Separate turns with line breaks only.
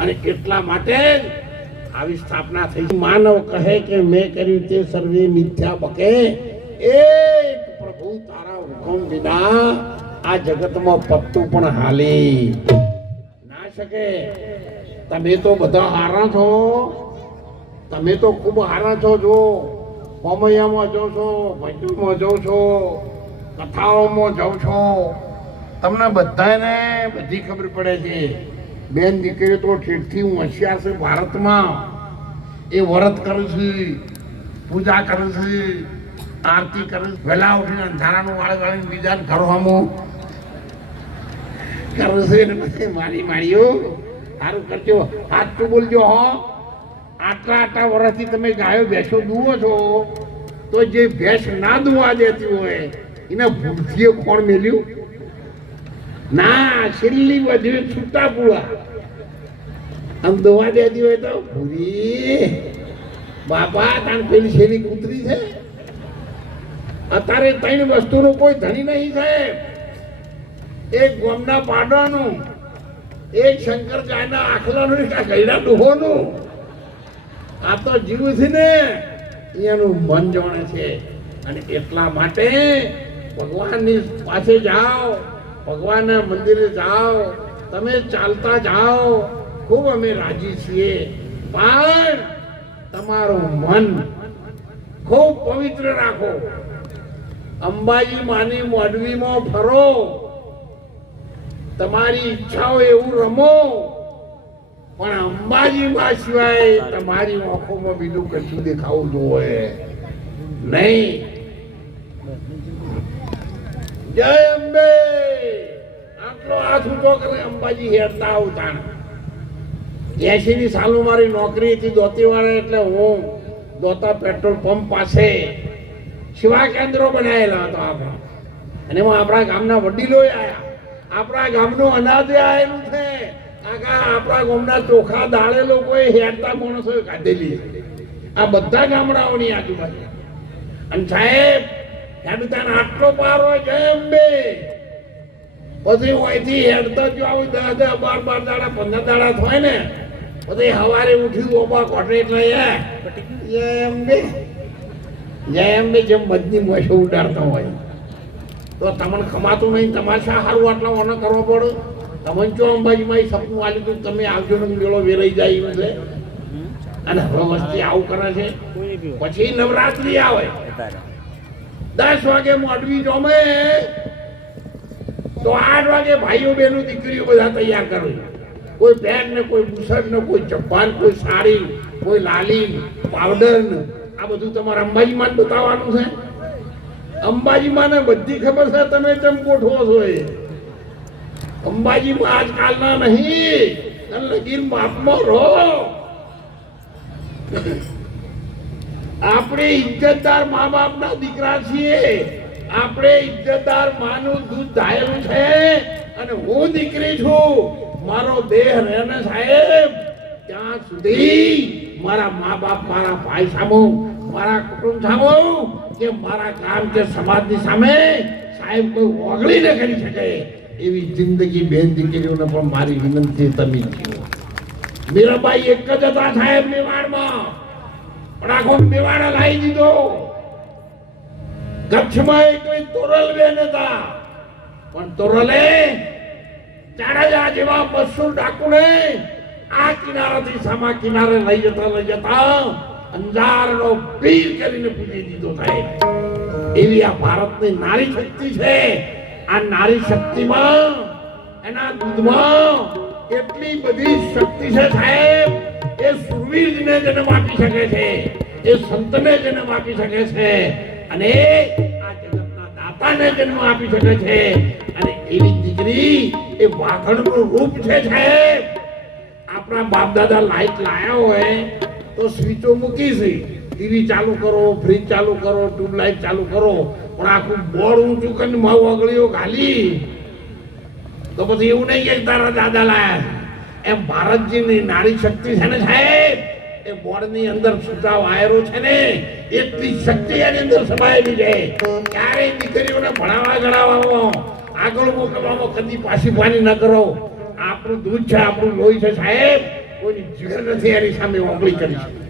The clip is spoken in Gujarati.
અને એટલા માટે આવી સ્થાપના થઈ. માનવ કહે કે મેં કર્યું તે સર્વે મિથ્યા બકે. એક પ્રભુ તારા હુકમ વિના આ જગતમાં પત્તું પણ હાલી. ના શકે. તમે તો બધા હારા છો. તમે તો ખૂબ હારા છો, જો. મોમૈયામાં જાઓ છો, ભજનમાં જાઓ છો, કથાઓમાં જાઓ છો. તમને બધાને બધી ખબર પડે છે. બેન દીકરી તો ઠેઠથી હોશિયાર છે, ભારતમાં. એ વ્રત કરે છે, પૂજા કરે છે, આરતી કરે છે, વહેલા ઉઠીને અંધારાનું વાળ ગાળીને બીજાને ઘરવામાં કરે છે. ને પછી મારી માળીઓ, સારું કરજો. આટલું બોલજો હો. આટલા આટલા વર્ષથી તમે ગાયો ભેંસો દુવો છો, તો જે ભેંસ ના દુવા દેતી હોય, એને ભૂલથી કોણ મેલ્યું. ના, છેલ્લી બધી છૂટા પુઆ આમ દોવા દેતી હોય તો, ભૂરી, બાપા, તાણ પેલી છેલ્લી કૂતરી છે? અત્યારે ત્રણ વસ્તુનો કોઈ ધણી નહીં, સાહેબ. એક ગોમના પાડવાનું, એક શંકર ગાયના આખલાનું એક ગૈડા ડોહોનું આ તો જીવ છે ને. એનું મન જાણે છે. અને એટલા માટે ભગવાનની પાસે જાઓ. ભગવાનના મંદિરે જાઓ, તમે ચાલતા જાઓ, ખૂબ અમે રાજી છીએ. પણ તમારું મન ખૂબ પવિત્ર રાખો. અંબાજી માની મોડવીમાં ફરો. તમારી ઈચ્છાઓ એવું રમો. પણ અંબાજીમાં સિવાય તમારી આંખોમાં બીજું કશું દેખાવું જોઈએ નહીં. જય અંબે. હાથ કરે, અંબાજી હેરતા આવતા એસી ની સાલું મારી નોકરી હતી દોતીવાળા એટલે હું દોતા પેટ્રોલ પંપ પાસે સેવા કેન્દ્રો બનાવેલા હતા આપણા. અને એમાં આપણા ગામના વડીલો આવ્યા આપણા ગામનું અનાજ આવેલું છે. આખા આપણા ગામના ચોખા દાળે લોકોએ હેરતા માણસોએ કાઢેલી આ બધા ગામડાઓની આજુબાજુ. અને સાહેબ હેડતા આટલો પાર જય અંબે. પછી અહીંથી હેડતો જો આવું દસ દસ બાર બાર દાડા પંદર દાડા થાય ને પછી સવારે ઉઠી ઓબા કોટરેટ લઈએ જય અંબે જય અંબે જેમ બધી મોસો ઉડાડતા હોય. તો તમને ખમાતું નહીં તમારે શા સારું આટલા ઓનો કરવો પડે? તમને જો અંબાજીમાં સપનું આવ્યું હતું તમે આવજો ને મેળો વેરાઈ જાય એવું છે. અને હવે વસ્તી આવું કરે છે. પછી નવરાત્રી આવે. દસ વાગે મોડવી જમે. તો આઠ વાગે ભાઈઓ બહેનો દીકરીઓ બધા તૈયાર કરે. કોઈ પેન ને, કોઈ બુસર ને, કોઈ ચપ્પાન કોઈ સાડી, કોઈ લાલી, પાવડર ને. આ બધું તમારે અંબાજીમાં બતાવવાનું છે? અંબાજીમાં ને બધી ખબર છે તમે કેમ ગોઠવો છો એ? અંબાજીમાં આજકાલના નહીં. લગીન બાપમાં રહો આપણે ઇજ્જતદાર મા બાપના દીકરા છીએ. આપણે ઇજ્જતદાર માનું દૂધ ધાયેલું છે અને હું દીકરી છું. મારો દેહ રહેને સાહેબ, ત્યાં સુધી મારા મા બાપ મારા ભાઈ સામો, મારા કુટુંબ સામો કે મારા ગામ કે સમાજની સામે સાહેબ કોઈ ઓગળી ન કરી શકે, એવી જિંદગી બેન દીકરીઓને પણ મારી વિનંતી તમે જીવો મીરાબાઈ એક જ હતા સાહેબ, મેવાડમાં. પણ આખો મેવાડા લાવી દીધો. કચ્છમાં એકલી તોરલ બેન હતા પણ તોરલે ચારજા જેવા મસૂર ડાકુને આ કિનારાથી સામા કિનારે લઈ જતા લઈ જતા અંજારનો પીર કરીને પૂજી દીધો થાય. એવી આ ભારતની નારી શક્તિ છે. આ નારી શક્તિમાં, એના દૂધમાં એટલી બધી શક્તિ છે સાહેબ, એ સુરવીરને જન્મ આપી શકે છે, એ સંતને જન્મ આપી શકે છે. અને આ જગતના દાતાને જન્મ આપી શકે છે. અને એવી દીકરી એ વાઘણનું રૂપ છે સાહેબ. આપણા બાપ દાદા લાઈટ લાયા હોય તો સ્વિચો મૂકી છે. ટીવી ચાલુ કરો ફ્રીજ ચાલુ કરો ટ્યુબલાઇટ ચાલુ કરો. પણ આખું બોર્ડ ઊંચું કરીને માવ અગળીઓ ઘાલી તો પછી એવું નહીં કે તારા દાદા લાયા એમ ભારતજીની નારી શક્તિ છે ને સાહેબ? એ બોર્ડની અંદર છૂટા વાયરો છે ને, એટલી શક્તિ એની અંદર સમાયેલી છે. ક્યારેય દીકરીઓને ભણાવવા ગણાવવામાં, આગળ મોકલવામાં કદી પાછી પાની ન કરો. આપણું દૂધ છે, આપણું લોહી છે સાહેબ, કોઈની જીગર નથી એની સામે ઓગળી કરી શકે